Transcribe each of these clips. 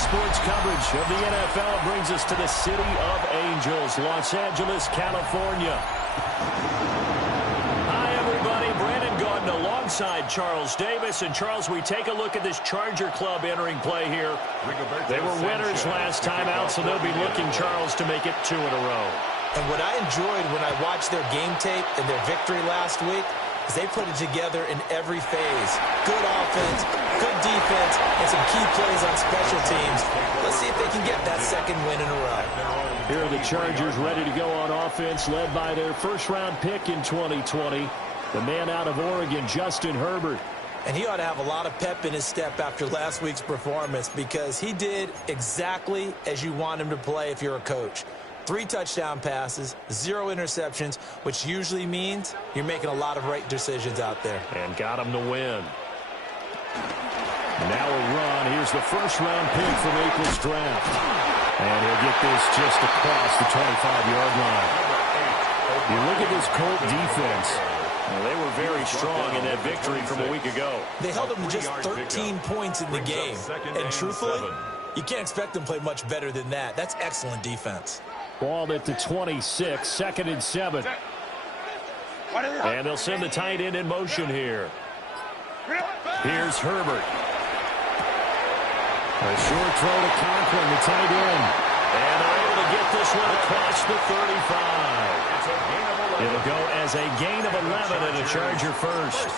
sports coverage of the NFL brings us to the City of Angels, Los Angeles, California. Hi, everybody. Brandon Gaudin alongside Charles Davis. And, Charles, we take a look at this Charger club entering play here. They were winners last time out, so they'll be looking, Charles, to make it 2 in a row. And what I enjoyed when I watched their game tape and their victory last week is they put it together in every phase. Good offense, good defense, and some key plays on special teams. Let's see if they can get that second win in a row. Here are the Chargers ready to go on offense, led by their first-round pick in 2020, the man out of Oregon, Justin Herbert. And he ought to have a lot of pep in his step after last week's performance because he did exactly as you want him to play if you're a coach. 3 touchdown passes, 0 interceptions, which usually means you're making a lot of right decisions out there. And got him to win. Now a run. Here's the first-round pick from April's draft. And he'll get this just across the 25-yard line. You look at this Colt defense. Well, they were very strong in that victory from a week ago. They held them to just 13 points in the game. And truthfully, you can't expect them to play much better than that. That's excellent defense. Ball at the 26, 2nd and 7. And they'll send the tight end in motion here. Here's Herbert. A short throw to Conklin, the tight end. And they're able to get this one across the 35. It'll go as a gain of 11 and a Charger first.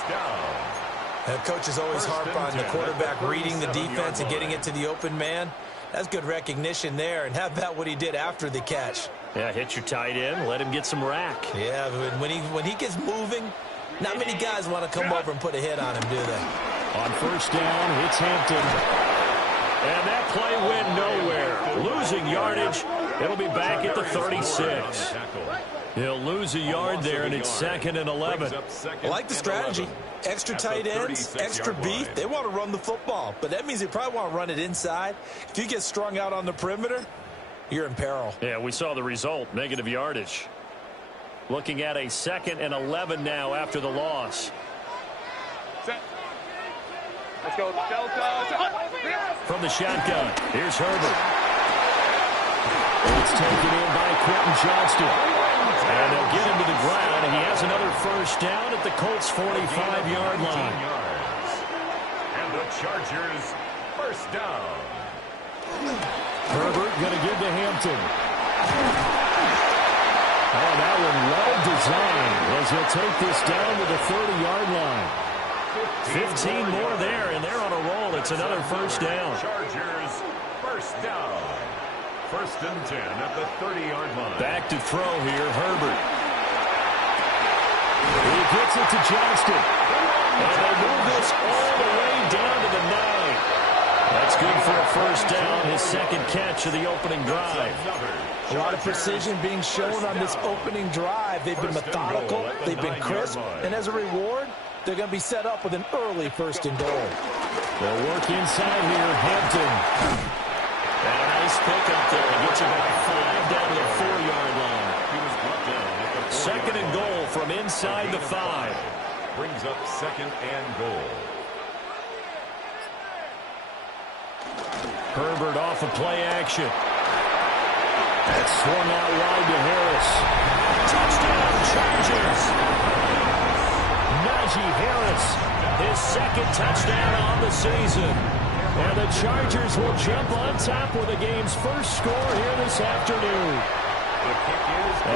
And coaches always harp on the quarterback reading the defense and getting it to the open man. That's good recognition there. And how about what he did after the catch? Yeah, hit your tight end, let him get some rack. Yeah, but when he gets moving, not many guys want to come over and put a hit on him, do they? On first down, it's Hampton. And that play went nowhere. Losing yardage. It'll be back at the 36. He'll lose a yard there, and it's 2nd and 11. I like the strategy. Extra tight ends, extra beef. They want to run the football, but that means they probably want to run it inside. If you get strung out on the perimeter, you're in peril. Yeah, we saw the result, negative yardage. Looking at a 2nd and 11 now after the loss. Let's go. From the shotgun, here's Herbert. It's taken in by Quentin Johnston. And they'll get him to the ground, and he has another first down at the Colts' 45-yard line. And the Chargers first down. Herbert going to give to Hampton. Oh, that one well designed as he'll take this down to the 30-yard line. 15 more there, and they're on a roll. It's another first down. Chargers first down. 1st and 10 at the 30-yard line. Back to throw here, Herbert. He gets it to Johnston. And they move this all the way down to the 9. That's good for a first down, his 2nd catch of the opening drive. A lot of precision being shown on this opening drive. They've been methodical, they've been crisp, and as a reward, they're going to be set up with an early 1st and goal. They'll work inside here, Hampton. And a nice pickup there. Gets you back 5 down to the 4-yard line. He was brought down at the 2nd and goal from inside the 5. Brings up 2nd and goal. Herbert off of play action. That's swung out wide to Harris. Touchdown, Chargers. Najee Harris, his 2nd touchdown on the season. And the Chargers will jump on top with the game's first score here this afternoon.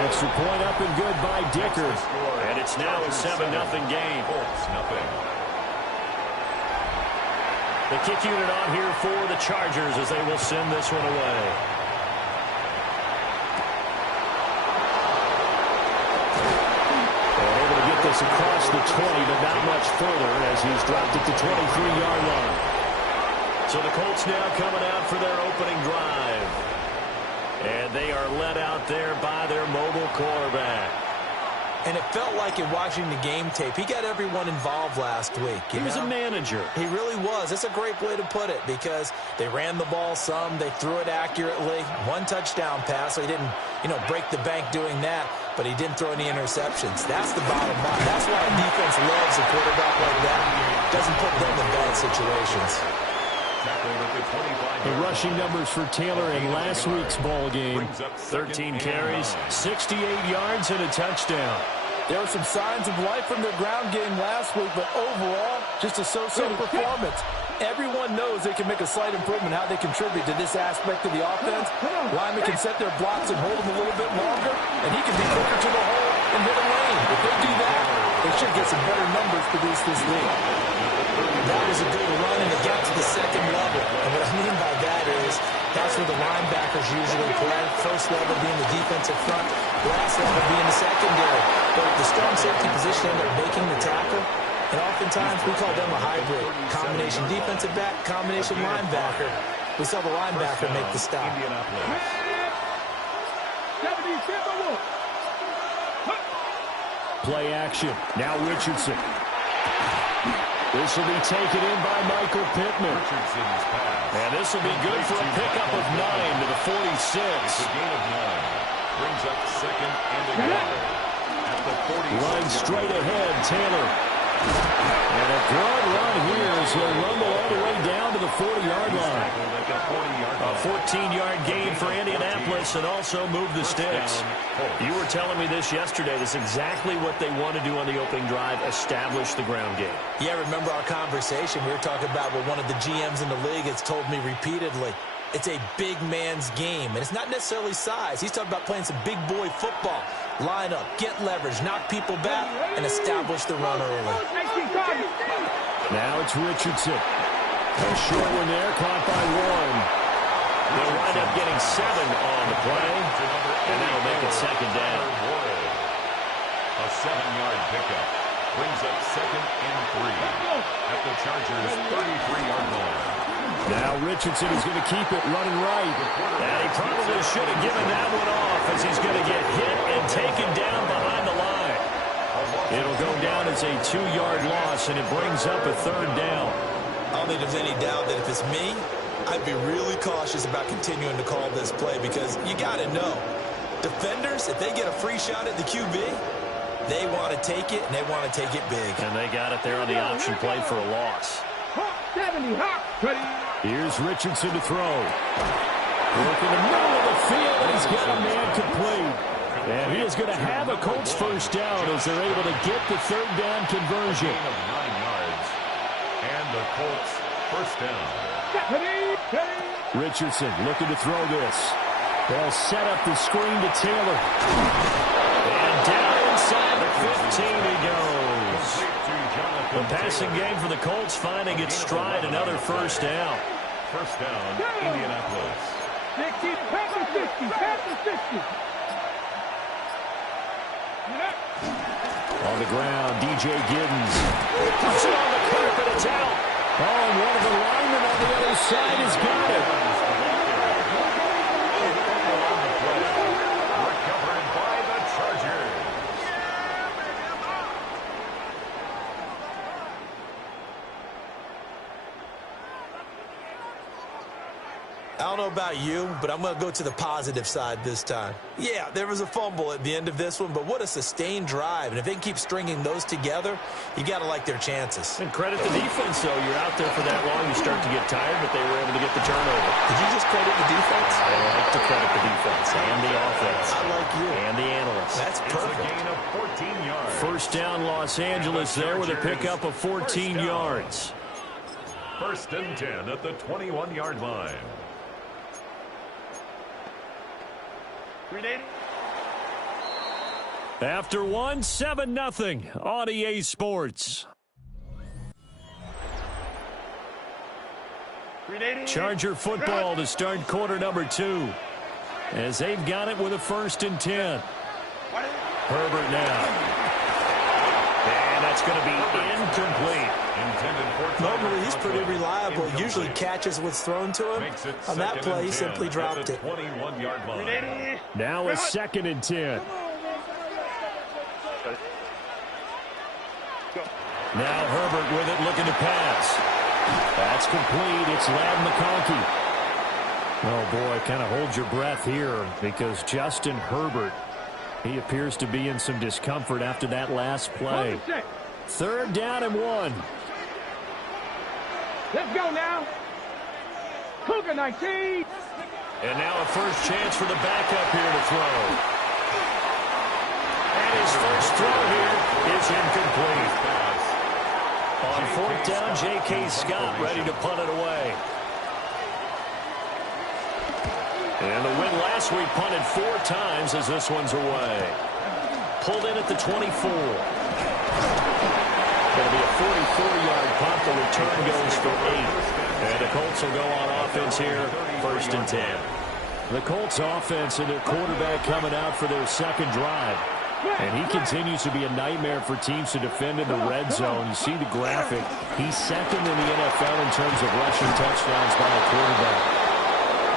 Extra point up and good by Dicker. And it's now a 7-0 game. The kick unit on here for the Chargers as they will send this one away. And able to get this across the 20, but not much further as he's dropped it to 23-yard line. So the Colts now coming out for their opening drive. And they are led out there by their mobile quarterback. And it felt like in watching the game tape, he got everyone involved last week. He was a manager. He really was. That's a great way to put it because they ran the ball some. They threw it accurately. 1 touchdown pass, so he didn't, break the bank doing that, but he didn't throw any interceptions. That's the bottom line. That's why a defense loves a quarterback like that. Doesn't put them in bad situations. The rushing numbers for Taylor in last week's ball game: 13 carries, 68 yards, and a touchdown. There were some signs of life from their ground game last week, but overall, just a so-so performance. Everyone knows they can make a slight improvement how they contribute to this aspect of the offense. Linemen can set their blocks and hold them a little bit longer, and he can be quicker to the hole and hit a lane. If they do that, they should get some better numbers produced this week. That was a good run and to get to the second level. And what I mean by that is that's where the linebackers usually play. First level being the defensive front, last level being the secondary. But the strong safety position ended up making the tackle. And oftentimes we call them a hybrid. Combination defensive back, combination linebacker. We saw the linebacker make the stop. Play action. Now Richardson. This will be taken in by Michael Pittman. And this will be good for a pickup of 9 to the 46. The gain of 9 brings up second and a yard at the 46. Line straight ahead, Taylor. And a good run here as he'll rumble all the way down to the 40-yard line. A 14-yard gain for Indianapolis and also move the sticks. You were telling me this yesterday. This is exactly what they want to do on the opening drive, establish the ground game. Yeah, remember our conversation. We were talking about what one of the GMs in the league has told me repeatedly. It's a big man's game, and it's not necessarily size. He's talking about playing some big boy football. Line up, get leverage, knock people back, and establish the run early. Now it's Richardson. A short one there, caught by Warren. They'll wind up getting 7 on the play, and that'll make it second down. A 7-yard pickup brings up second and 3 at the Chargers' 33-yard line. Now Richardson is going to keep it running right. And he probably should have given that one off as he's going to get hit and taken down behind the line. It'll go down as a 2-yard loss, and it brings up a third down. I don't think there's any doubt that if it's me, I'd be really cautious about continuing to call this play because you got to know, defenders, if they get a free shot at the QB, they want to take it, and they want to take it big. And they got it there on the option play for a loss. Here's Richardson to throw. Work in the middle of the field, and he's got a man complete. And he is going to have a Colts first down as they're able to get the third down conversion. Of 9 yards, and the Colts first down. Richardson looking to throw this. They'll set up the screen to Taylor. And down inside the 15 he goes. The passing game for the Colts finding its stride, another first down. First down, Indianapolis. On the ground, DJ Giddens. Puts it on the carpet, it's out. Oh, and one of the linemen on the other side has got it. Recovered by the Chargers. I don't know about you, but I'm going to go to the positive side this time. Yeah, there was a fumble at the end of this one, but what a sustained drive. And if they can keep stringing those together, you got to like their chances. And credit the defense, though. You're out there for that long, you start to get tired, but they were able to get the turnover. Did you just credit the defense? I like to credit the defense and the offense. I like you. And the analysts. That's perfect. It's a gain of 14 yards. First down, Los Angeles there with a pickup of 14 yards. First and 10 at the 21-yard line. After 7-0 on EA Sports. Charger football to start quarter number 2. As they've got it with a first and 10. Herbert now. And that's going to be incomplete. Normally he's pretty reliable. Usually catches what's thrown to him. On that play, he simply dropped it. 21-yard line. Now a second and 10. Now Herbert with it, looking to pass. That's complete. It's Ladd McConkey. Oh, boy, kind of hold your breath here because Justin Herbert, he appears to be in some discomfort after that last play. Third down and 1. Let's go now. Cougar 19. And now a first chance for the backup here to throw. And his first throw here is incomplete. On fourth down, J.K. Scott ready to punt it away. And the win last week punted 4 times as this one's away. Pulled in at the 24. Going to be a 44-yard punt. The return goes for 8. And the Colts will go on offense here, 1st and 10. The Colts offense and their quarterback coming out for their second drive. And he continues to be a nightmare for teams to defend in the red zone. You see the graphic. He's second in the NFL in terms of rushing touchdowns by a quarterback.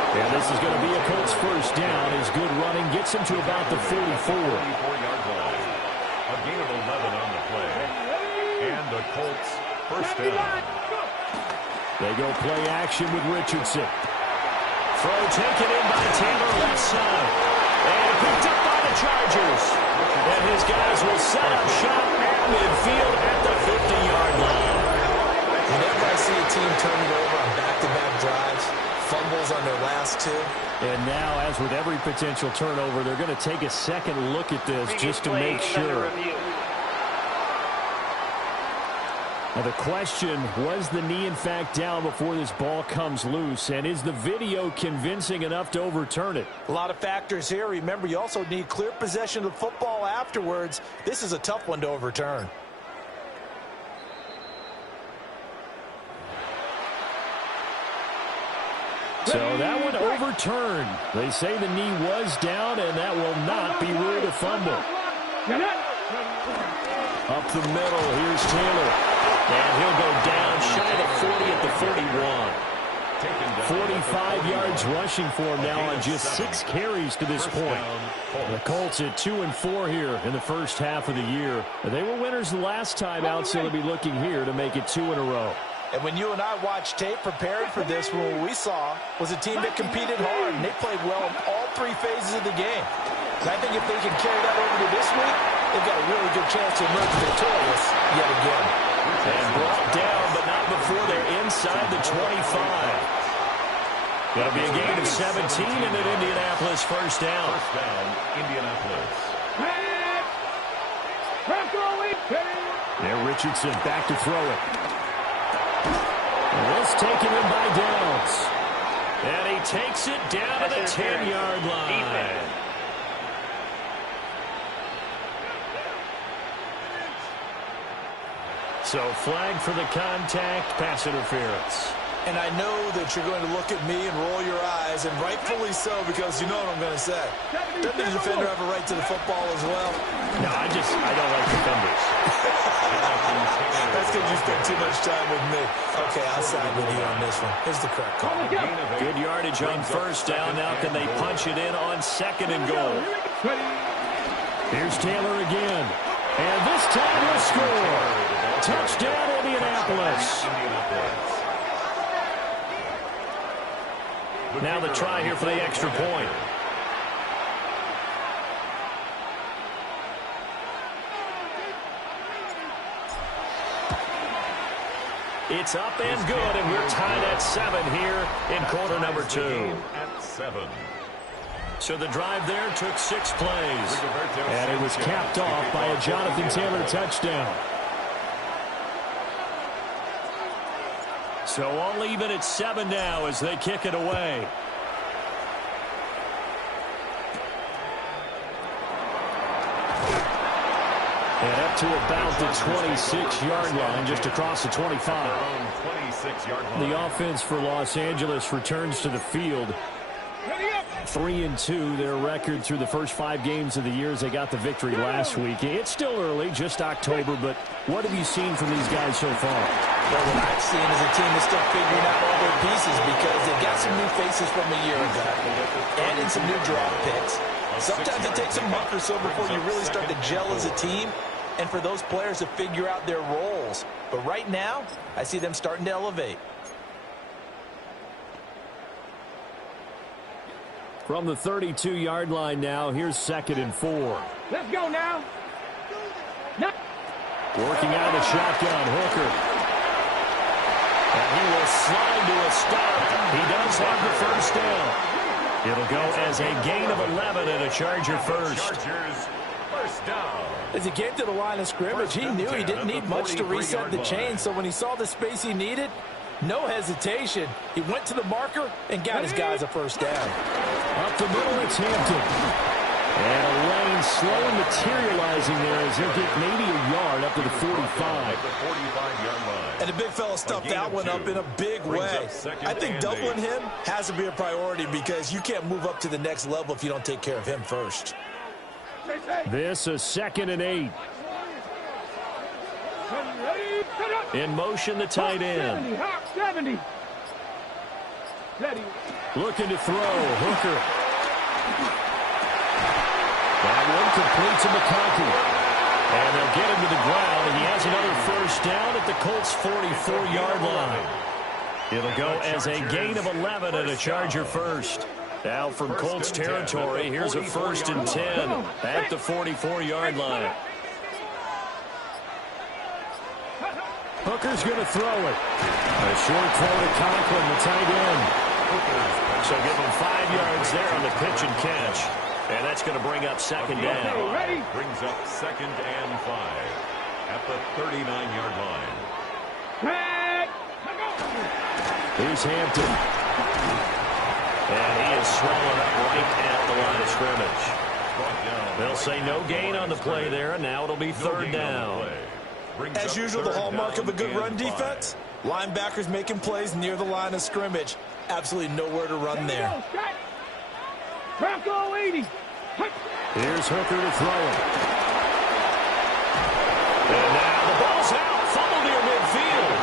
And this is going to be a Colts first down. His good running gets him to about the 44. 44-yard line. A gain of 11 on the play. And the Colts first down. They go play action with Richardson. Throw taken in by Taylor left side. And picked up by the Chargers. And his guys will set up shop at midfield at the 50-yard line. Whenever I see a team turn it over on back-to-back drives, fumbles on their last 2. And now, as with every potential turnover, they're going to take a second look at this just to make sure. Now the question, was the knee in fact down before this ball comes loose? And is the video convincing enough to overturn it? A lot of factors here. Remember, you also need clear possession of the football afterwards. This is a tough one to overturn. So that one overturned. They say the knee was down, and that will not be ruled a fumble. Up the middle, here's Taylor. And he'll go down shy of 40 at the 41. 45 yards rushing for him now on just 6 carries to this point. The Colts at 2-4 here in the first half of the year. They were winners the last time out, so they'll be looking here to make it 2 in a row. And when you and I watched tape preparing for this, what we saw was a team that competed hard, and they played well in all 3 phases of the game. And I think if they can carry that over to this week, they've got a really good chance to emerge victorious yet again. And brought down, but not before they're inside the 25. It'll be a gain of 17 and an Indianapolis first down. First down, Indianapolis. There, Richardson back to throw it. And this taken in by Downs. And he takes it down to the 10-yard line. So flag for the contact, pass interference. And I know that you're going to look at me and roll your eyes, and rightfully so, because you know what I'm going to say. Doesn't the defender have a right to the football as well? No, I don't like defenders. That's because you spent too much time with me. Okay, I'll side with you on this one. Here's the correct call. Good yardage on first down. Now can they punch it in on 2nd and goal? Here's Taylor again. And this time we'll score. Touchdown, Indianapolis. Now the try here for the extra point. It's up and good, and we're tied at 7 here in quarter number 2. At 7. So the drive there took 6 plays, and it was capped off by a Jonathan Taylor touchdown. So all even at 7 now as they kick it away. And up to about the 26-yard line, just across the 25. The offense for Los Angeles returns to the field. 3-2, their record through the first 5 games of the year as they got the victory last week. It's still early, just October, but what have you seen from these guys so far? Well, what I've seen is a team that's still figuring out all their pieces because they've got some new faces from a year ago and in some new draft picks. Sometimes it takes a month or so before you really start to gel as a team and for those players to figure out their roles. But right now, I see them starting to elevate. From the 32-yard line now, here's 2nd and 4. Let's go now. Working out of the shotgun, Hooker. And he will slide to a stop. He does have the first down. It'll go as a gain of 11 and a Charger first. Chargers first down. As he came to the line of scrimmage, he knew he didn't need much to reset the chain. So when he saw the space he needed, no hesitation. He went to the marker and got his guys a first down. Up the middle, it's Hampton. And a lane slowly materializing there as he'll get maybe a yard up to the 45. And the big fella stuffed that one up in a big way. I think doubling him has to be a priority because you can't move up to the next level if you don't take care of him first. This is 2nd and 8. In motion, the tight end. 70. Looking to throw. Hooker. That one complete to McConkey. And they'll get him to the ground, and he has another first down at the Colts' 44-yard line. It'll go as a gain of 11 and a Charger first. Now from Colts territory, here's a 1st and 10 at the 44-yard line. Hooker's going to throw it. A short throw to Conklin, the tight end. So give him 5 yards there on the pitch and catch. And that's going to bring up 2nd down. Brings up 2nd and 5 at the 39-yard line. Here's Hampton. And he is swallowed up right at the line of scrimmage. They'll say no gain on the play there, and now it'll be 3rd down. As usual, the hallmark of a good run defense, linebackers making plays near the line of scrimmage. Absolutely nowhere to run there. Bronco 80. Here's Hooker to throw it. And now the ball's out. Fumble near midfield.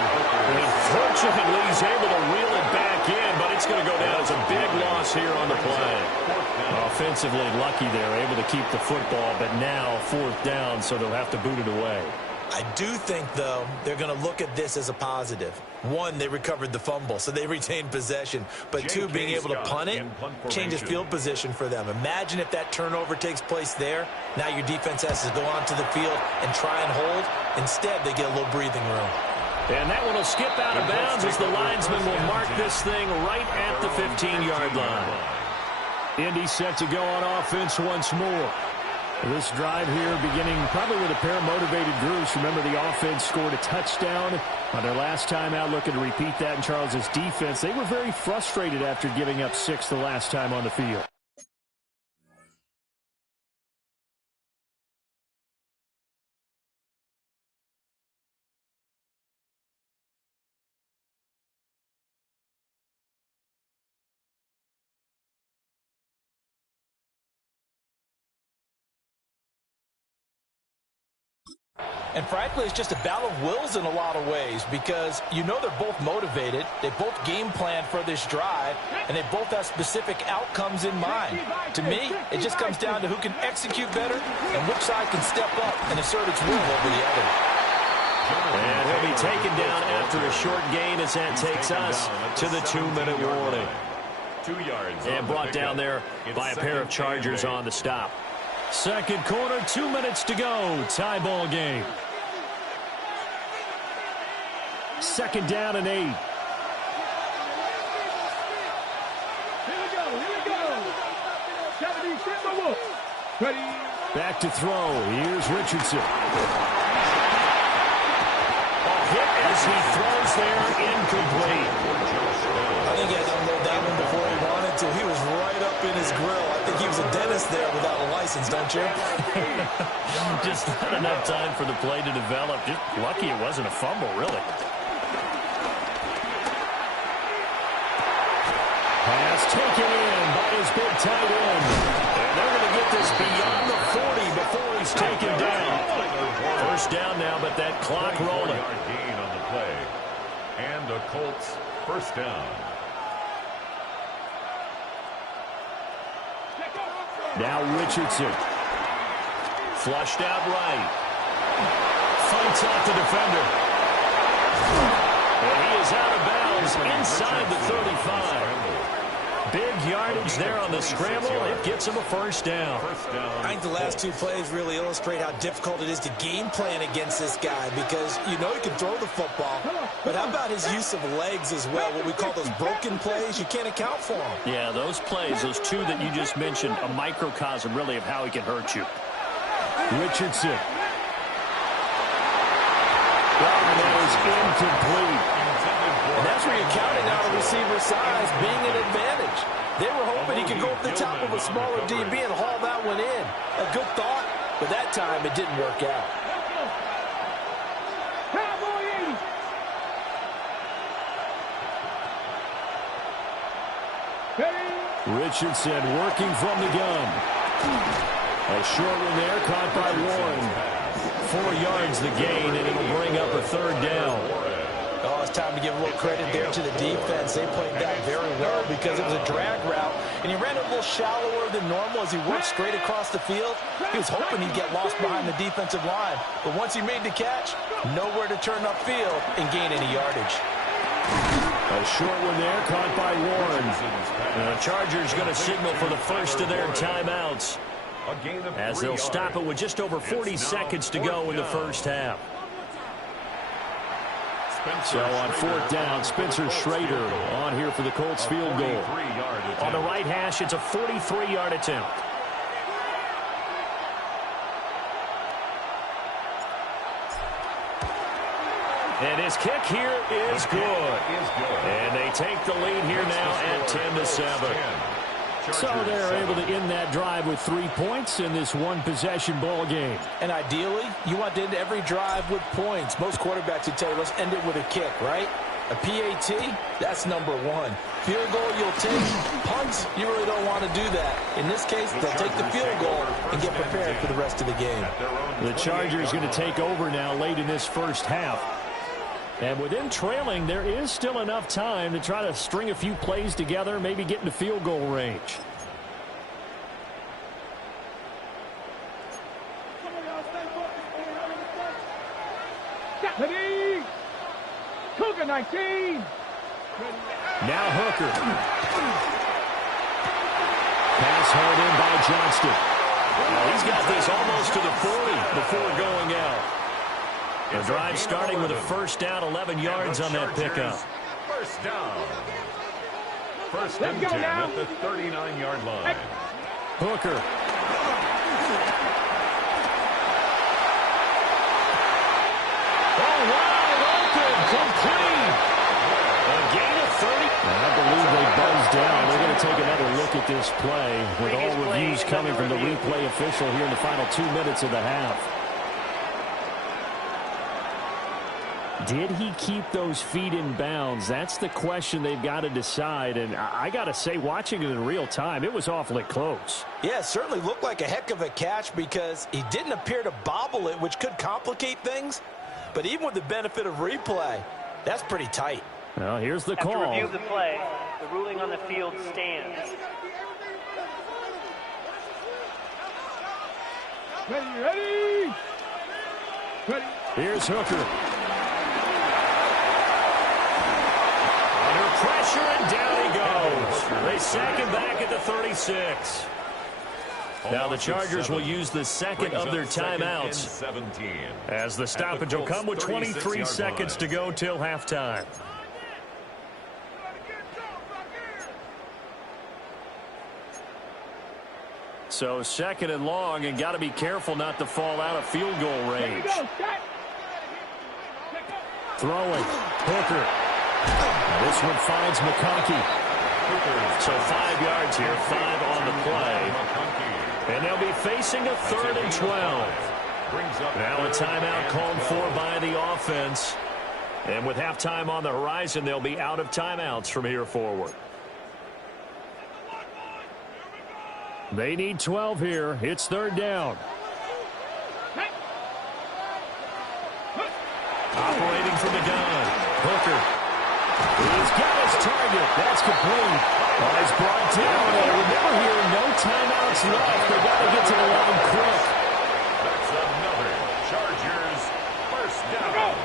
And fortunately, he's able to reel it back in, but it's going to go down as a big loss here on the play. Offensively lucky there, able to keep the football, but now 4th down, so they'll have to boot it away. I do think, though, they're going to look at this as a positive. 1, they recovered the fumble, so they retained possession. But 2, being able to punt it changes field position for them. Imagine if that turnover takes place there. Now your defense has to go onto the field and try and hold. Instead, they get a little breathing room. And that one will skip out of bounds as the linesman will mark this thing right at the 15-yard line. Indy set to go on offense once more. This drive here beginning probably with a pair of motivated groups. Remember, the offense scored a touchdown on their last time out. Looking to repeat that in Charles' defense. They were very frustrated after giving up 6 the last time on the field. And frankly, it's just a battle of wills in a lot of ways because you know they're both motivated. They both game plan for this drive, and they both have specific outcomes in mind. To me, it just comes down to who can execute better and which side can step up and assert its will over the other. And he'll be taken down after a short gain as that takes us to the 2-minute warning. 2 yards. And brought down there by a pair of Chargers on the stop. Second quarter, 2 minutes to go. Tie ball game. 2nd down and 8. Here we go. 70, ready. Back to throw. Here's Richardson. A hit as he throws there, incomplete. I think he had to unload that one before he wanted to. He was right up in his grill. I think he was a dentist there without a license, don't you? Just not enough time for the play to develop. Just lucky it wasn't a fumble, really. Pass taken in by his big tight end. And they're going to get this beyond the 40 before he's taken down. First down now, but that clock rolling. Gain on the play. And the Colts first down. Now Richardson. Flushed out right. Fights off the defender. And he is out of bounds inside the 35. Big yardage there on the scramble. It gets him a first down. I think the last two plays really illustrate how difficult it is to game plan against this guy because you know he can throw the football, but how about his use of legs as well, what we call those broken plays? You can't account for them. Yeah, those plays, those two that you just mentioned, a microcosm really of how he can hurt you. Richardson. That is incomplete. And that's where you're counting on a receiver's size being an advantage. They were hoping he could go over the top of a smaller DB and haul that one in. A good thought, but that time it didn't work out. Richardson working from the gun. A short one there, caught by Warren. 4 yards the gain, and it'll bring up a third down. Oh, it's time to give a little credit there to the defense. They played that very well because it was a drag route, and he ran a little shallower than normal as he worked straight across the field. He was hoping he'd get lost behind the defensive line, but once he made the catch, nowhere to turn upfield and gain any yardage. A short one there, caught by Warren. The Chargers going to signal for the first of their timeouts, as they'll stop it with just over 40 seconds to go in the first half. So on fourth down, Spencer Schrader on here for the Colts field goal. On the right hash, it's a 43-yard attempt. And his kick here is good. And they take the lead here now at 10-7. So they're able to end that drive with 3 points in this one-possession ball game. And ideally, you want to end every drive with points. Most quarterbacks would tell you, let's end it with a kick, right? A PAT, that's number 1. Field goal, you'll take. Punts, you really don't want to do that. In this case, they'll take the field goal and get prepared for the rest of the game. The Chargers going to take over now late in this first half. And with them trailing, there is still enough time to try to string a few plays together, maybe get into field goal range. Ready? Cougar 19. Now Hooker. Pass held in by Johnston. Well, he's got this almost to the 40 before going out. The drive starting with a first down, 11 yards on that pickup. First down. First and 10 at the 39-yard line. Hooker. Oh, wide open, complete. A gain of 30. I believe they buzzed down. They're going to take another look at this play with all reviews coming from the replay official here in the final 2 minutes of the half. Did he keep those feet in bounds? That's the question they've got to decide. And I got to say, watching it in real time, it was awfully close. Yeah, it certainly looked like a heck of a catch because he didn't appear to bobble it, which could complicate things. But even with the benefit of replay, that's pretty tight. Well, here's the call. After review of the play, the ruling on the field stands. Ready? Here's Hooker. Under pressure, and down he goes. They sack him back at the 36. Now the Chargers will use the second of their timeouts, as the stoppage will come with 23 seconds to go till halftime. So second and long, and got to be careful not to fall out of field goal range. Throwing. Hooker. This one finds McConkey. So 5 yards here, 5 on the play. And they'll be facing a 3rd and 12. Now a timeout called for by the offense. And with halftime on the horizon, they'll be out of timeouts from here forward. They need 12 here. It's 3rd down. Operating from the gun. Hooker. He's got his target. That's complete. Oh, he's brought down. And remember here, no timeouts left. They've got to get to the line quick. That's another Chargers first down.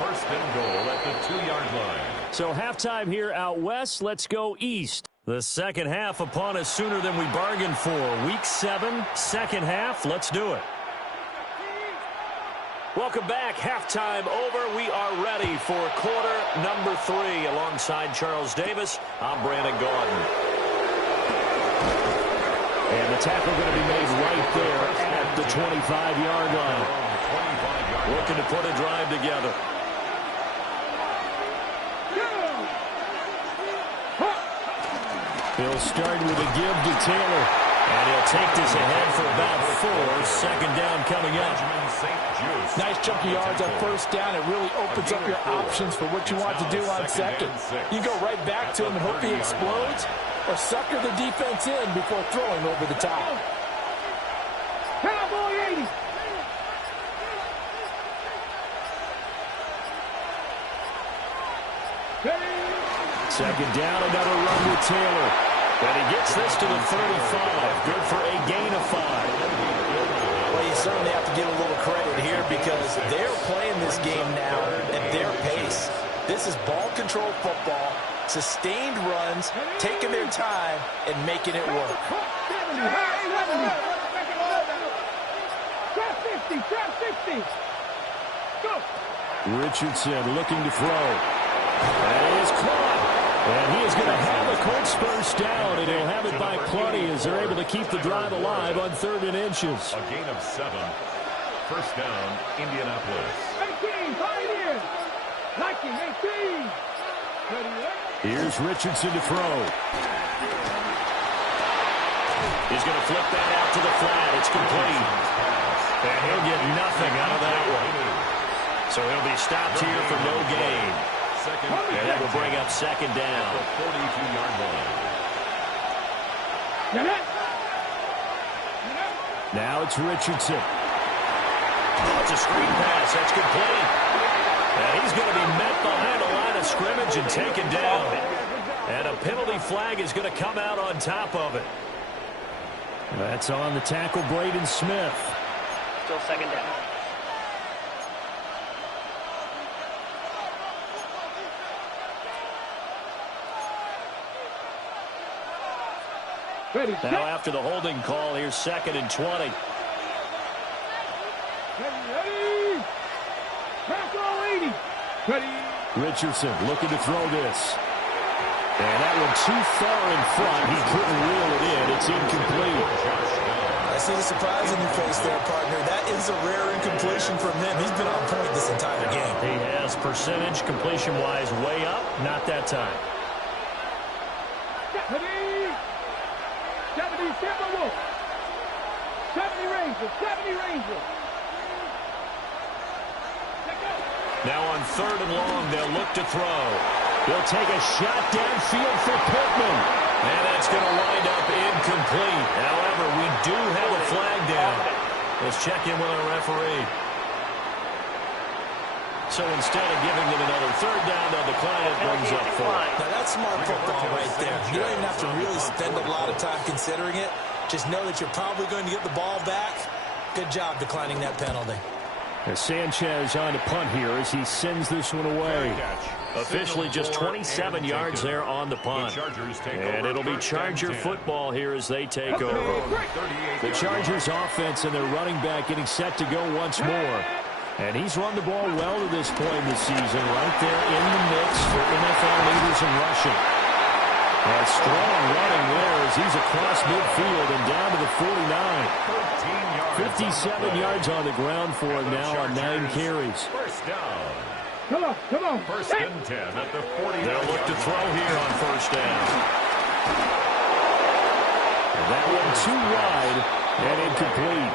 First and goal at the 2-yard line. So halftime here out west. Let's go east. The second half upon us sooner than we bargained for. Week 7, second half. Let's do it. Welcome back. Halftime over. We are ready for quarter number 3. Alongside Charles Davis, I'm Brandon Gaudin. And the tackle going to be made right there at the 25-yard line. Looking to put a drive together. He'll start with a give to Taylor. And he'll take this ahead for about 4. Second down coming up. Nice chunky yards on first down. It really opens up your options for what you want to do on second. You go right back to him and hope he explodes, or sucker the defense in before throwing over the top. Cowboy 80. Second down, another run with Taylor. And he gets this to the 35. Good for a gain of 5. Well, you certainly have to give a little credit here because they're playing this game now at their pace. This is ball control football, sustained runs, taking their time, and making it work. 70, 70. Trap 50. Go. Richardson looking to throw. That is caught. And he is going to have the Colts first down, and he'll have it by plenty as they're able to keep the drive alive on 3rd and inches. A gain of 7. First down, Indianapolis. 18, Pioneers. 19, 18. Here's Richardson to throw. He's going to flip that out to the flat. It's complete. And he'll get nothing out of that one. So he'll be stopped here for no gain. And that will bring up second down. 42-yard line. Now it's Richardson. Oh, it's a screen pass. That's complete. And he's going to be met behind the line of scrimmage and taken down. And a penalty flag is going to come out on top of it. That's on the tackle, Braden Smith. Still second down. Ready, Now after the holding call, here's 2nd and 20. ready. Tackle 80. Ready. Richardson looking to throw this. And that one too far in front. He couldn't reel it in. It's incomplete. I see the surprise in your face there, partner. That is a rare incompletion from him. He's been on point this entire game. He has percentage completion-wise way up. Not that time. Ready. 70 Timberwolves. 70 Rangers. 70 Rangers. Now on 3rd and long, they'll look to throw. They'll take a shot downfield for Pittman. And that's going to wind up incomplete. However, we do have a flag down. Let's check in with our referee. So instead of giving them another 3rd down, they'll decline it, brings up 4th. Now that's smart football right there. You don't even have to really spend a lot of time considering it. Just know that you're probably going to get the ball back. Good job declining that penalty. Sanchez on to punt here as he sends this one away. Officially just 27 yards there on the punt. And it'll be Charger football here as they take over. The Chargers offense and their running back getting set to go once more. And he's run the ball well to this point this season, right there in the mix for NFL leaders in rushing. A strong running there as he's across midfield and down to the 49. 57 yards on the ground for him now on 9 carries. First down. Come on. First and 10 at the 40. They'll look to throw here on first down. And that one too wide and incomplete.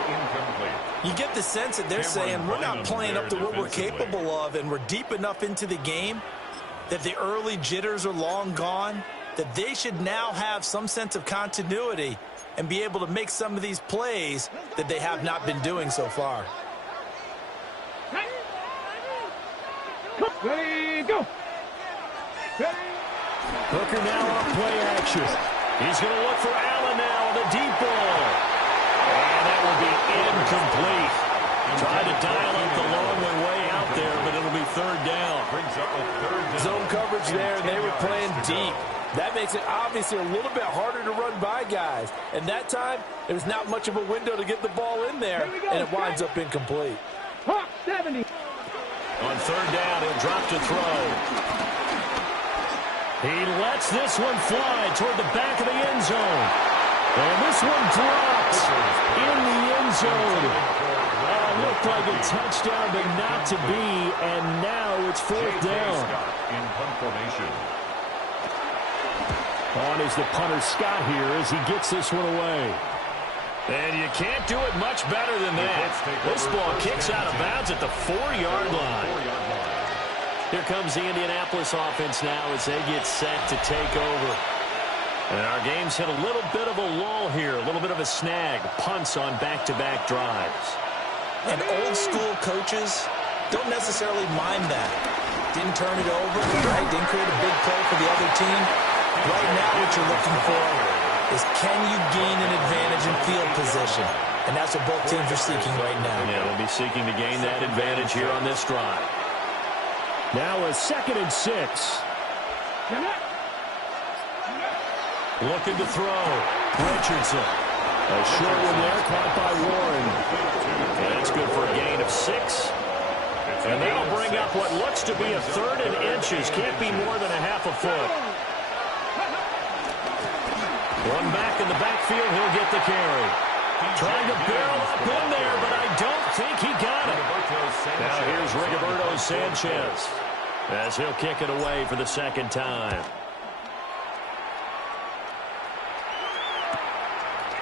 You get the sense that they're saying we're not playing up to what we're capable of, and we're deep enough into the game that the early jitters are long gone, that they should now have some sense of continuity and be able to make some of these plays that they have not been doing so far. Ready, go. Ready. Hooker now on play action. He's going to look for Allen now on the deep ball. And that will be incomplete. Tried to dial up the long way out there, but it'll be 3rd down. Zone coverage there, and they were playing deep. That makes it obviously a little bit harder to run by guys. And that time, there's not much of a window to get the ball in there, and it winds up incomplete. Hawk 70. On third down, he'll drop to throw. He lets this one fly toward the back of the end zone. And this one drops in the end zone. Looked like a touchdown, but not to be. And now it's fourth down. In punt formation. On is the punter Scott here as he gets this one away. And you can't do it much better than that. This ball kicks out of bounds at the 4-yard line. Here comes the Indianapolis offense now as they get set to take over. And our game's hit a little bit of a lull here, a little bit of a snag. Punts on back-to-back drives. And old-school coaches don't necessarily mind that. Didn't turn it over, right? Didn't create a big play for the other team. Right now what you're looking for is can you gain an advantage in field position? And that's what both teams are seeking right now. Yeah, they'll be seeking to gain that advantage here on this drive. Now a 2nd and 6. Looking to throw. Richardson. A short one there, caught by Warren. And that's good for a gain of 6. And that'll bring up what looks to be a 3rd and inches. Can't be more than a half a foot. One back in the backfield, he'll get the carry. Trying to barrel up in there, but I don't think he got it. Now here's Rigoberto Sanchez as he'll kick it away for the 2nd time.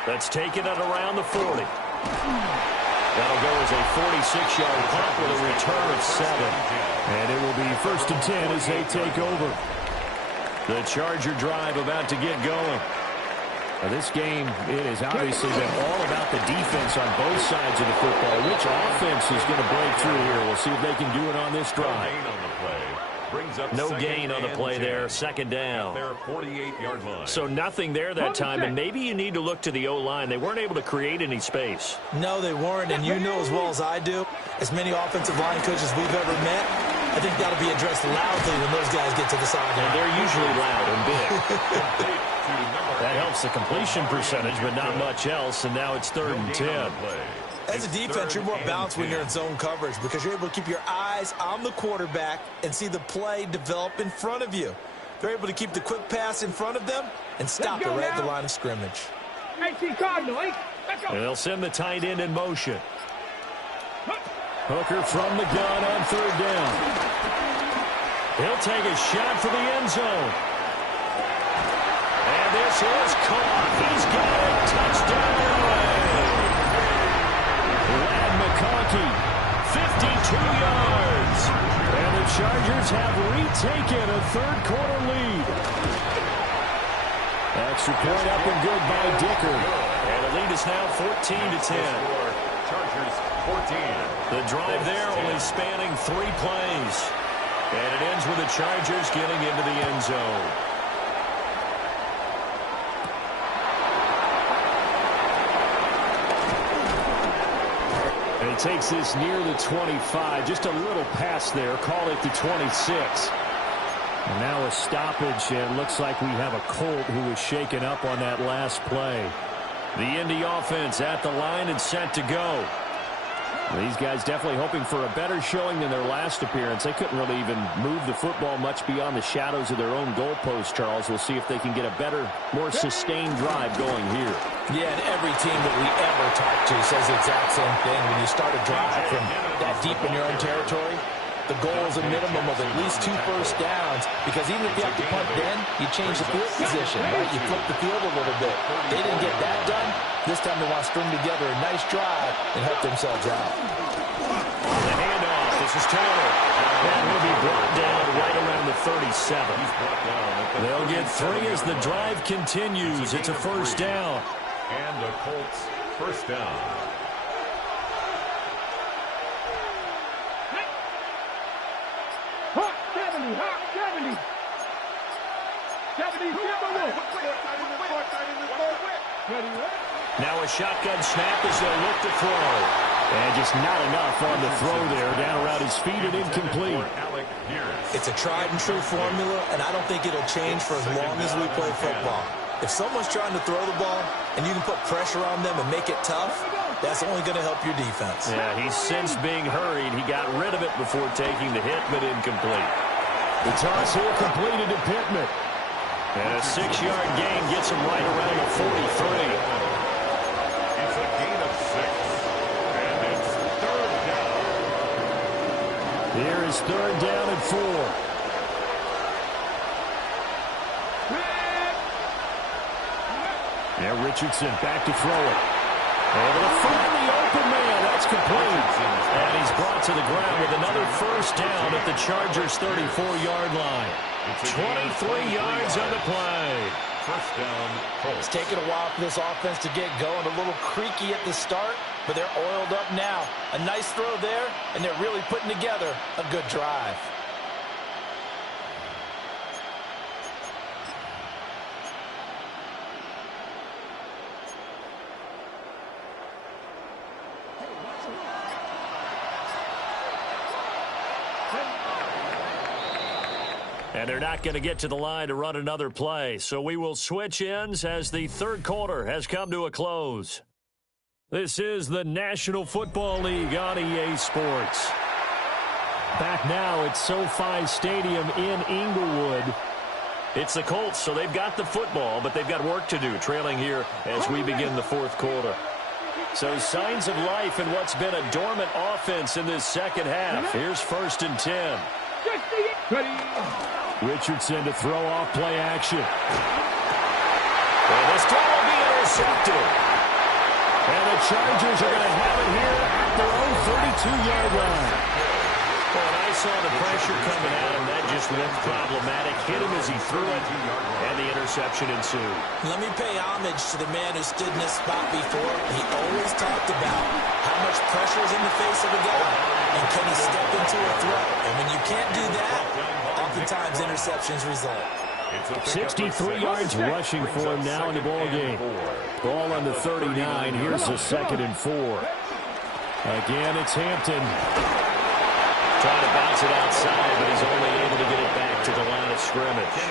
That's taken at around the 40. That'll go as a 46-yard punt with a return of 7. And it will be 1st and 10 as they take over. The Charger drive about to get going. Now this game, it has obviously been all about the defense on both sides of the football. Which offense is going to break through here? We'll see if they can do it on this drive. No gain on the play there. 2nd down. Their 48-yard line. So nothing there that time, and maybe you need to look to the O-line. They weren't able to create any space. No, they weren't, and you know as well as I do, as many offensive line coaches we've ever met, I think that'll be addressed loudly when those guys get to the sideline. And they're usually loud and big. That helps the completion percentage, but not much else, and now it's 3rd and 10. As a defense, you're more balanced when you're in zone coverage because you're able to keep your eyes on the quarterback and see the play develop in front of you. They're able to keep the quick pass in front of them and stop it right at the line of scrimmage. And they'll send the tight end in motion. Hooker from the gun on 3rd down. He'll take a shot for the end zone. And this is caught. He's got it. Touchdown. McConkey, 52 yards. And the Chargers have retaken a 3rd-quarter lead. Extra point up and good by Dicker. And the lead is now 14-10. Chargers 14. The drive there only spanning 3 plays. And it ends with the Chargers getting into the end zone. And he takes this near the 25. Just a little pass there. Call it the 26. And now a stoppage. And looks like we have a Colt who was shaken up on that last play. The Indy offense at the line and set to go. These guys definitely hoping for a better showing than their last appearance. They couldn't really even move the football much beyond the shadows of their own goalpost, Charles. We'll see if they can get a better, more sustained drive going here. Yeah, and every team that we ever talk to says the exact same thing. When you start a drive from that deep in your own territory, the goal is a minimum of at least 2 first downs, because even if you have to punt then, you change the field position, right? You flip the field a little bit. They didn't get that done. This time they want to string together a nice drive and help themselves out. The handoff. This is Taylor. That will be brought down right around the 37. They'll get 3 as the drive continues. It's a 1st down. And the Colts 1st down. Hawk 70, Hawk 70. 70, Now a shotgun snap as they'll look to throw. And just not enough on the throw there. Down around his feet and incomplete. It's a tried-and-true formula, and I don't think it'll change for as long as we play football. If someone's trying to throw the ball and you can put pressure on them and make it tough, that's only going to help your defense. Yeah, he's since being hurried. He got rid of it before taking the hit, but incomplete. The toss here completed to Pittman. And a 6-yard gain gets him right around the 43. It's a gain of 6. And it's third down. Here is third down and 4. Now Richardson back to throw it. Able to find the open man. That's complete. And he's brought to the ground with another first down at the Chargers' 34-yard line. 23 yards on the play. First down, Colts. It's taken a while for this offense to get going. A little creaky at the start, but they're oiled up now. A nice throw there, and they're really putting together a good drive. And they're not going to get to the line to run another play. So we will switch ends as the third quarter has come to a close. This is the National Football League on EA Sports. Back now at SoFi Stadium in Inglewood. It's the Colts, so they've got the football, but they've got work to do, trailing here as we begin the fourth quarter. So signs of life in what's been a dormant offense in this second half. Here's 1st and 10. Richardson to throw off play action. And this throw will be intercepted. And the Chargers are going to have it here at their own 32-yard line. Well, and I saw the pressure coming at him. That just looked problematic. Hit him as he threw it, and the interception ensued. Let me pay homage to the man who stood in this spot before. He always talked about how much pressure is in the face of a guy, and can he step into a throw. And when you can't do that, oftentimes interceptions result. 63 yards rushing for him now in the ball game. Ball on the 39. Here's the 2nd and 4. Again, it's Hampton. Trying to bounce it outside, but he's only able to get it back to the line of scrimmage.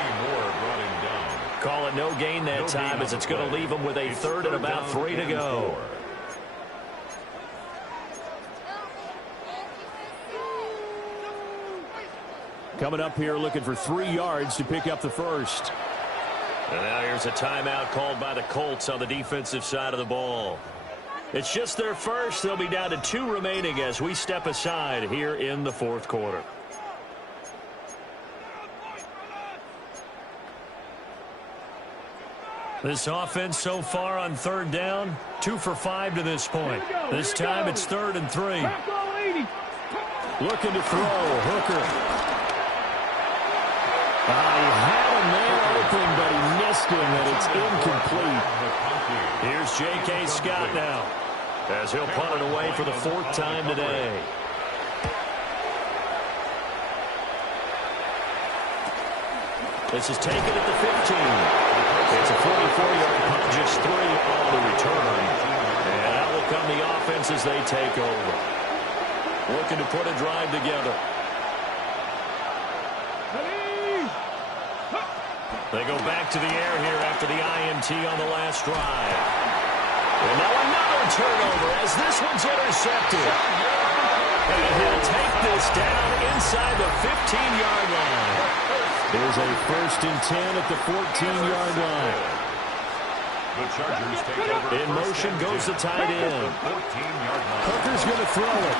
Call it no gain that time as it's going to leave him with a 3rd and about 3 to go. Coming up here looking for 3 yards to pick up the first. And now here's a timeout called by the Colts on the defensive side of the ball. It's just their first. They'll be down to 2 remaining as we step aside here in the fourth quarter. This offense so far on 3rd down, 2 for 5 to this point. This time it's 3rd and 3. Looking to throw, Hooker. He had him there open, but he missed him, and it's incomplete. Here's J.K. Scott now, as he'll punt it away for the 4th time today. This is taken at the 15. It's a 44-yard punt, just 3 on the return. And out will come the offense as they take over. Looking to put a drive together. They go back to the air here after the INT on the last drive. And now another turnover as this one's intercepted. And he'll take this down inside the 15-yard line. There's a 1st and 10 at the 14-yard line. The Chargers take over. In motion goes the tight end. Hooker's going to throw it.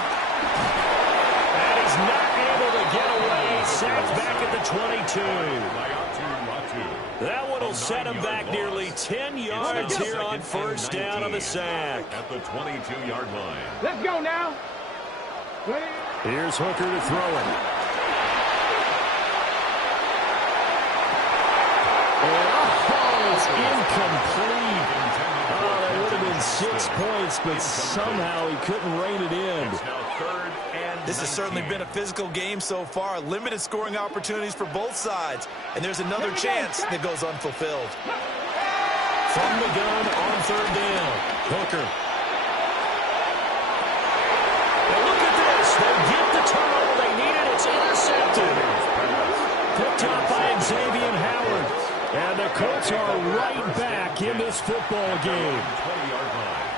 And he's not able to get away. Sacked back at the 22. That one will set him back nearly 10 yards here on 1st down on the sack. At the 22-yard line. Let's go now. Here's Hooker to throw it. Oh, it's incomplete. Oh, that would have been 6 points, but somehow he couldn't rein it in. It's now 3rd and This has certainly been a physical game so far. Limited scoring opportunities for both sides. And there's another chance that goes unfulfilled. From the gun on 3rd down, Hooker. Colts are right back in this football game. 20-yard line.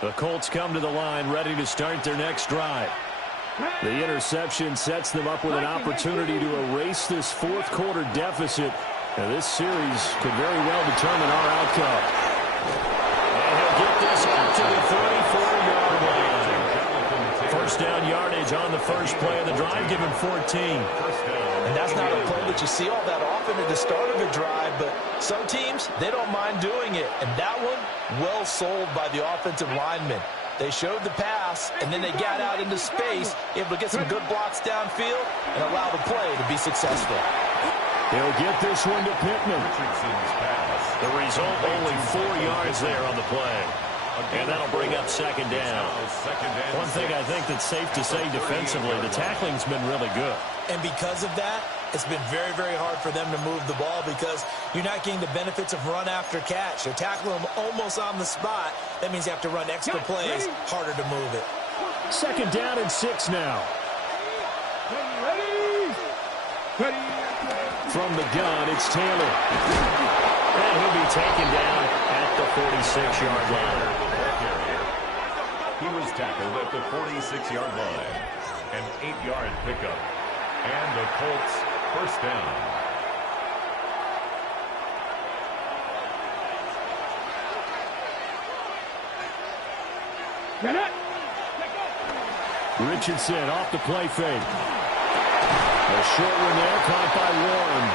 The Colts come to the line ready to start their next drive. The interception sets them up with an opportunity to erase this fourth quarter deficit. Now, this series could very well determine our outcome. And he'll get this out to the 34-yard line. First down yardage on the first play of the drive, given 14. And that's not a play that you see all that often at the start of a drive, but some teams, they don't mind doing it. And that one, well sold by the offensive lineman. They showed the pass, and then they got out into space, able to get some good blocks downfield and allow the play to be successful. He'll get this one to Pittman. The result, only 4 yards there on the play. And that'll bring up second down. One thing I think that's safe to say defensively, the tackling's been really good. And because of that, it's been very, very hard for them to move the ball because you're not getting the benefits of run after catch. They're tackling them almost on the spot. That means you have to run extra plays, harder to move it. Second down and 6 now. From the gun, it's Taylor. And he'll be taken down at the 46-yard line. He was tackled at the 46-yard line. An 8-yard pickup. And the Colts first down. Richardson off the play fake. A short one there, caught by Warren.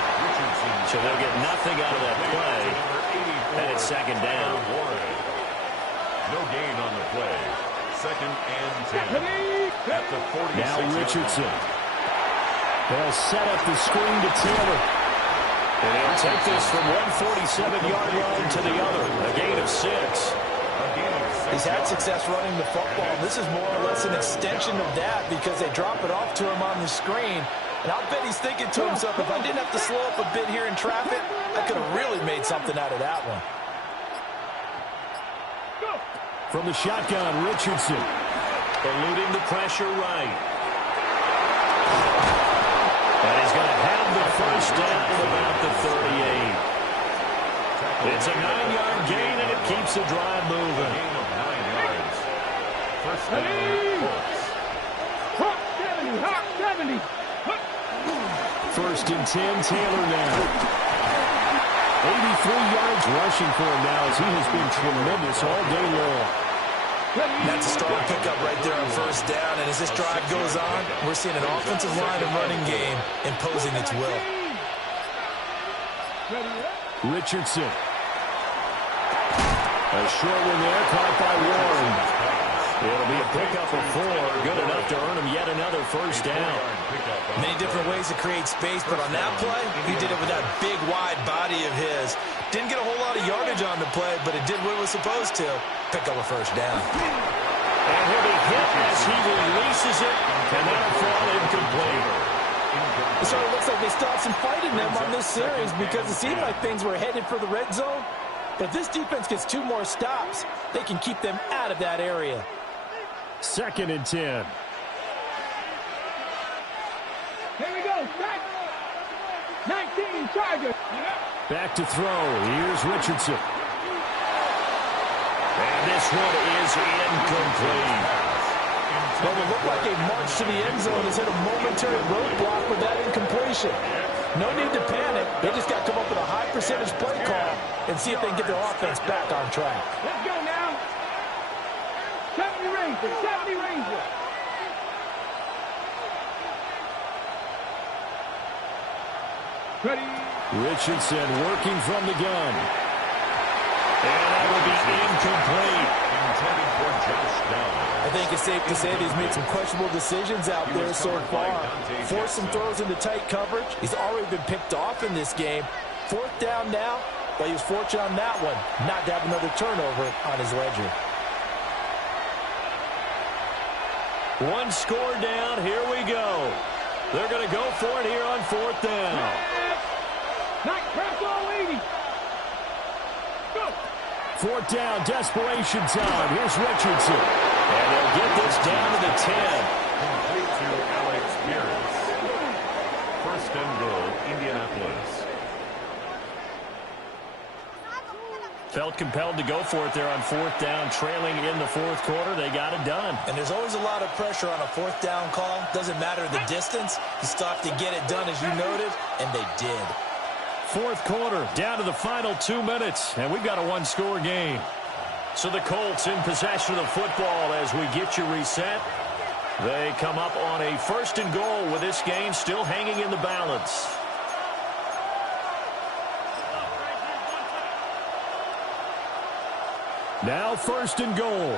So they'll get nothing out of that play. And it's second down. No gain on the play. Second and 10. At the 46. Now Richardson. They'll set up the screen to Taylor. And he'll take this from one 47-yard line to the other. A gain of 6. He's had success running the football. This is more or less an extension of that because they drop it off to him on the screen. And I'll bet he's thinking to himself, if I didn't have to slow up a bit here in traffic, I could have really made something out of that one. From the shotgun, Richardson. Eluding the pressure right. And he's going to have the first down at about the 38. It's a 9-yard gain, and it keeps the drive moving. Gain of 9 yards. First down, Colts. Hawk 70, Hawk 70. First and 10, Taylor now. 83 yards rushing for him now as he has been tremendous all day long. That's a strong pickup right there on first down. And as this drive goes on, we're seeing an offensive line and running game imposing its will. Richardson. A short one there, caught by Warren. It'll be a pickup of 4, good enough to earn him yet another first down. Many different ways to create space, but on that play, he did it with that big, wide body of his. Didn't get a whole lot of yardage on the play, but it did what it was supposed to. Pick up a first down. And he'll be hit as he releases it, and that'll fall incomplete. It sort of looks like they still have some fight in them on this series because it seemed like things were headed for the red zone. But if this defense gets 2 more stops, they can keep them out of that area. Second and 10. Here we go. 19 Chargers. Back to throw. Here's Richardson. And this one is incomplete. What would look like a march to the end zone has hit a momentary roadblock with that incompletion. No need to panic. They just got to come up with a high percentage play call and see if they can get their offense back on track. Let's go now. 70 Rangers. 70 Rangers. Ready. Richardson working from the gun. And that will be incomplete. Intended for Josh Down. I think it's safe to say that he's made some questionable decisions out there so far. Forced some throws into tight coverage. He's already been picked off in this game. Fourth down now, but he was fortunate on that one not to have another turnover on his ledger. One score down. Here we go. They're going to go for it here on fourth down. Not press all 80. Go. 4th down, desperation time. Here's Richardson. And they'll get this down to the 10. Complete to Alex Pierce. 1st and goal, Indianapolis. Felt compelled to go for it there on 4th down, trailing in the 4th quarter. They got it done. And there's always a lot of pressure on a 4th down call. Doesn't matter the distance. You still have to get it done, as you noted, and they did. 4th quarter, down to the final 2 minutes, and we've got a one-score game. So the Colts in possession of the football as we get you reset. They come up on a 1st and goal with this game still hanging in the balance. Now 1st and goal.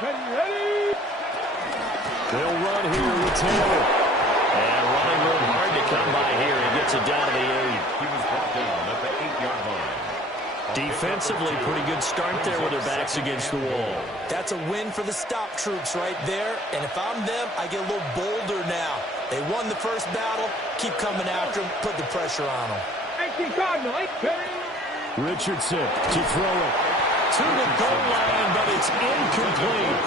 Ready. They'll run here with Taylor. And running real hard to come by here. He gets it down to the 8. He was brought down at the 8-yard line. Defensively, pretty good start there with their backs against the wall. That's a win for the stop troops right there. And if I'm them, I get a little bolder now. They won the first battle. Keep coming after them. Put the pressure on them. 18 Cardinal. Richardson to throw it to the goal line, but it's incomplete.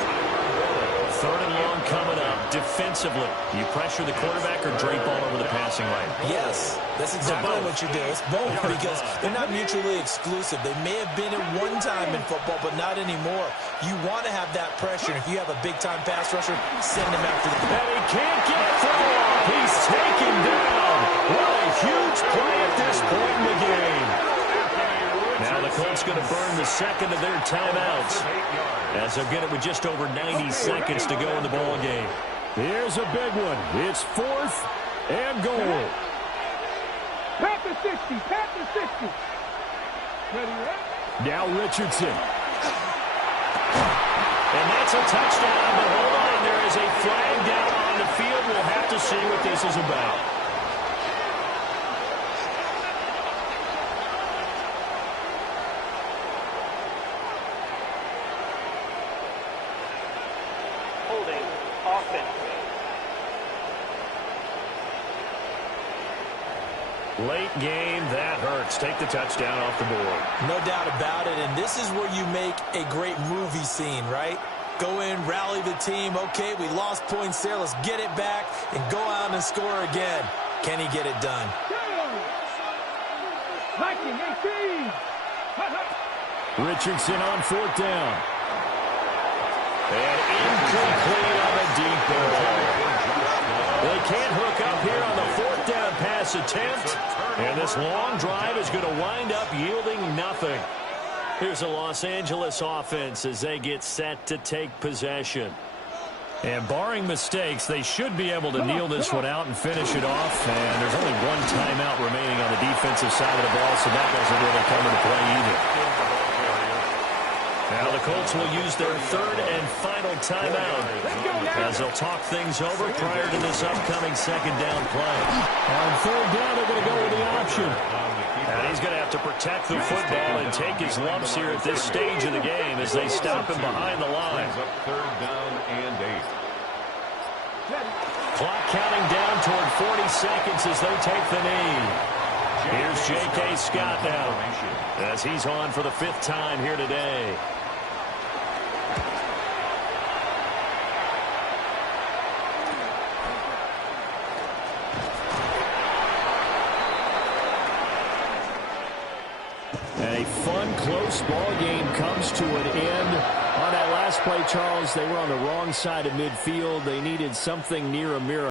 3rd and long coming up. Defensively, you pressure the quarterback or drape all over the passing lane? Yes, that's exactly what you do. It's both because they're not mutually exclusive. They may have been at one time in football, but not anymore. You want to have that pressure. If you have a big-time pass rusher, send him after the And he can't get through. He's taken down. What a huge play at this point in the game. Now the Colts going to burn the second of their timeouts as they'll get it with just over 90 seconds to go in the ball game. Here's a big one. It's 4th and goal. Pat the 60. Pat the 60. Ready. Now Richardson. And that's a touchdown, but hold on. There is a flag down on the field. We'll have to see what this is about. Holding. Offense. Late game, that hurts. Take the touchdown off the board. No doubt about it, and this is where you make a great movie scene, right? Go in, rally the team. Okay, we lost points there. Let's get it back and go out and score again. Can he get it done? Richardson on 4th down. And incomplete on a deep ball. They can't hook up here on the 4th down pass attempt. And this long drive is going to wind up yielding nothing. Here's a Los Angeles offense as they get set to take possession. And barring mistakes, they should be able to kneel this one out and finish it off. And there's only one timeout remaining on the defensive side of the ball, so that doesn't really come into play either. Now the Colts will use their 3rd and final timeout as they'll talk things over prior to this upcoming 2nd down play. On 3rd down, they're going to go with the option. And he's going to have to protect the football and take his lumps here at this stage of the game as they stop him behind the line. 3rd down and 8. Clock counting down toward 40 seconds as they take the knee. Here's J.K. Scott now as he's on for the 5th time here today. And a fun, close ball game comes to an end. On that last play, Charles, they were on the wrong side of midfield. They needed something near a miracle.